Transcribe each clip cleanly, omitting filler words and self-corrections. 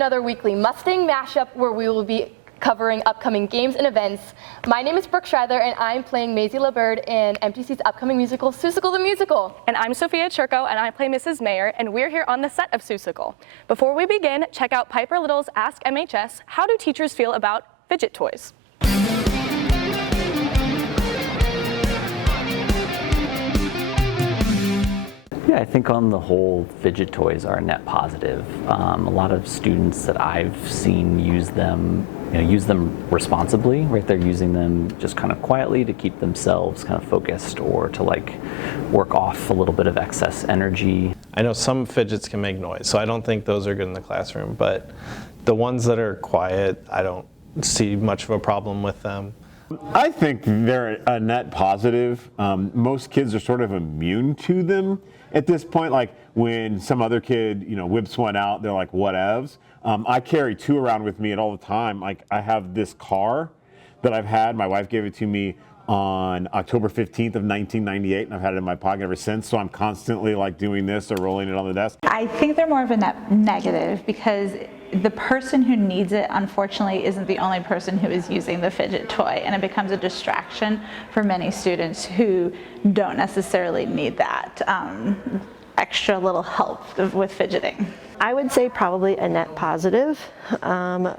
another weekly Mustang Mashup where we will be covering upcoming games and events. My name is Brooke Scheidler and I'm playing Maisie LaBird in MTC's upcoming musical, Seussical the Musical. And I'm Sofia Chirco and I play Mrs. Mayer, and we're here on the set of Seussical. Before we begin, check out Piper Little's Ask MHS, how do teachers feel about fidget toys? Yeah, I think on the whole, fidget toys are a net positive. A lot of students that I've seen use them responsibly, right? They're using them just kind of quietly to keep themselves kind of focused or to like work off a little bit of excess energy. I know some fidgets can make noise, so I don't think those are good in the classroom, but the ones that are quiet, I don't see much of a problem with them. I think they're a net positive. Most kids are sort of immune to them at this point. Like when some other kid, whips one out, they're like, whatevs. I carry two around with me at all the time. Like I have this car that I've had. My wife gave it to me on October 15th of 1998, and I've had it in my pocket ever since. So I'm constantly like doing this or rolling it on the desk. I think they're more of a net negative because the person who needs it, unfortunately, isn't the only person who is using the fidget toy, and it becomes a distraction for many students who don't necessarily need that extra little help with fidgeting. I would say probably a net positive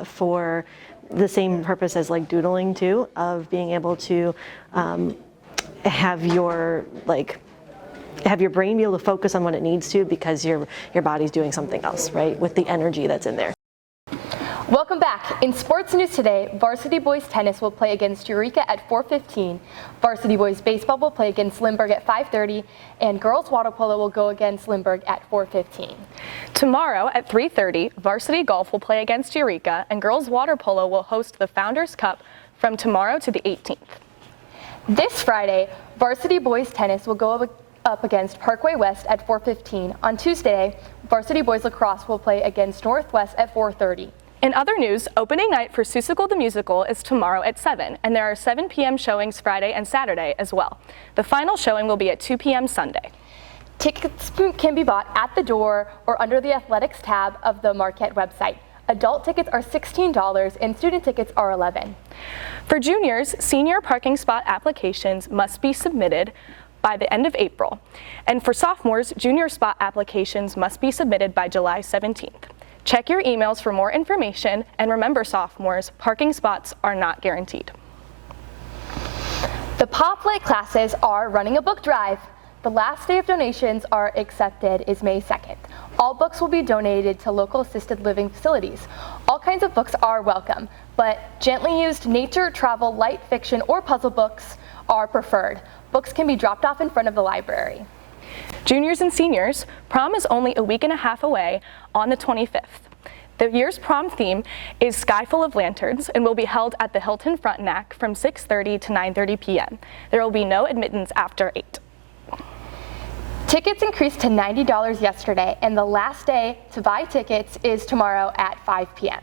for the same purpose as like doodling too, of being able to have your brain be able to focus on what it needs to because your body's doing something else, right, with the energy that's in there. Welcome back. In sports news today, varsity boys tennis will play against Eureka at 4:15. Varsity boys baseball will play against Lindbergh at 5:30, and girls water polo will go against Lindbergh at 4:15. Tomorrow at 3:30, varsity golf will play against Eureka, and girls water polo will host the Founders Cup from tomorrow to the 18th. This Friday, varsity boys tennis will go up against Parkway West at 4:15. On Tuesday, varsity boys lacrosse will play against Northwest at 4:30. In other news, opening night for Seussical the Musical is tomorrow at 7, and there are 7 p.m. showings Friday and Saturday as well. The final showing will be at 2 p.m. Sunday. Tickets can be bought at the door or under the athletics tab of the Marquette website. Adult tickets are $16 and student tickets are $11. For juniors, senior parking spot applications must be submitted by the end of April. And for sophomores, junior spot applications must be submitted by July 17th. Check your emails for more information, and remember, sophomores, parking spots are not guaranteed. The Pop Lit classes are running a book drive. The last day of donations are accepted is May 2nd. All books will be donated to local assisted living facilities. All kinds of books are welcome, but gently used nature, travel, light fiction, or puzzle books are preferred. Books can be dropped off in front of the library. Juniors and seniors, prom is only a week and a half away on the 25th. The year's prom theme is Sky Full of Lanterns and will be held at the Hilton Frontenac from 6:30 to 9:30 p.m. There will be no admittance after 8. Tickets increased to $90 yesterday, and the last day to buy tickets is tomorrow at 5 p.m.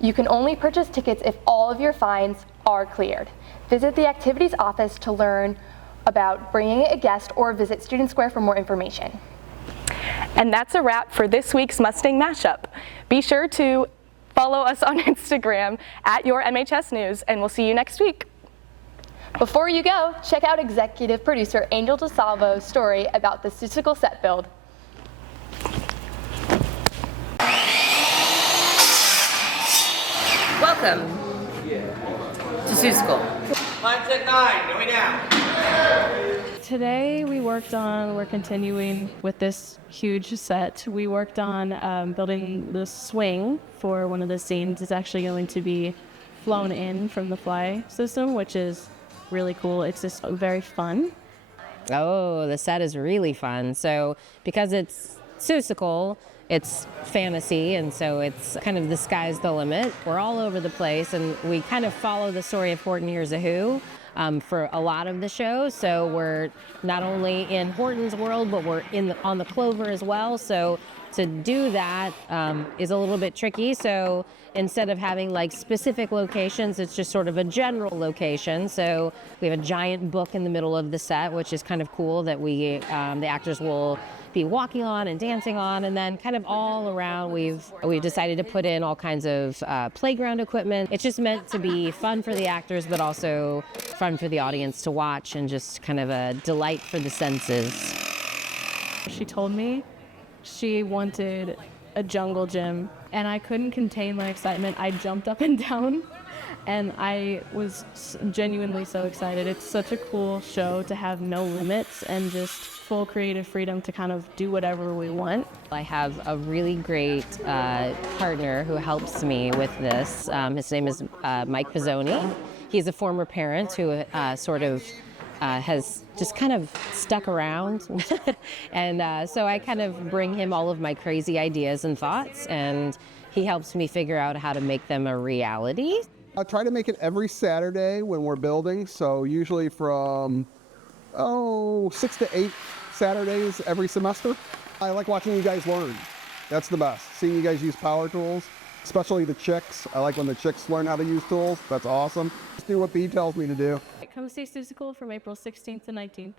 You can only purchase tickets if all of your fines are cleared. Visit the activities office to learn about bringing a guest or visit Student Square for more information. And that's a wrap for this week's Mustang Mashup. Be sure to follow us on Instagram at your MHS News, and we'll see you next week. Before you go, check out executive producer Angel DiSalvo's story about the Seussical set build. Welcome to Seussical. Lights at 9, going down. Today we're continuing with this huge set. We worked on building the swing for one of the scenes. It's actually going to be flown in from the fly system, which is really cool. It's just very fun. Oh, the set is really fun. So because it's Seussical, it's fantasy, and so it's kind of the sky's the limit. We're all over the place, and we kind of follow the story of Horton Hears a Who for a lot of the show. So we're not only in Horton's world, but we're on the Clover as well. So To do that is a little bit tricky, so instead of having like specific locations, it's just sort of a general location. So we have a giant book in the middle of the set, which is kind of cool, that we the actors will be walking on and dancing on, and then kind of all around we've decided to put in all kinds of playground equipment. It's just meant to be fun for the actors, but also fun for the audience to watch, and just kind of a delight for the senses. She told me she wanted a jungle gym, and I couldn't contain my excitement. I jumped up and down, and I was genuinely so excited. It's such a cool show to have no limits and just full creative freedom to kind of do whatever we want. I have a really great partner who helps me with this. His name is Mike Pizzoni. He's a former parent who has just kind of stuck around. And so I kind of bring him all of my crazy ideas and thoughts, and he helps me figure out how to make them a reality. I try to make it every Saturday when we're building, so usually from 6 to 8 Saturdays every semester. I like watching you guys learn. That's the best. Seeing you guys use power tools, especially the chicks. I like when the chicks learn how to use tools. That's awesome. Just do what B tells me to do. Come see Seussical from April 16th to 19th.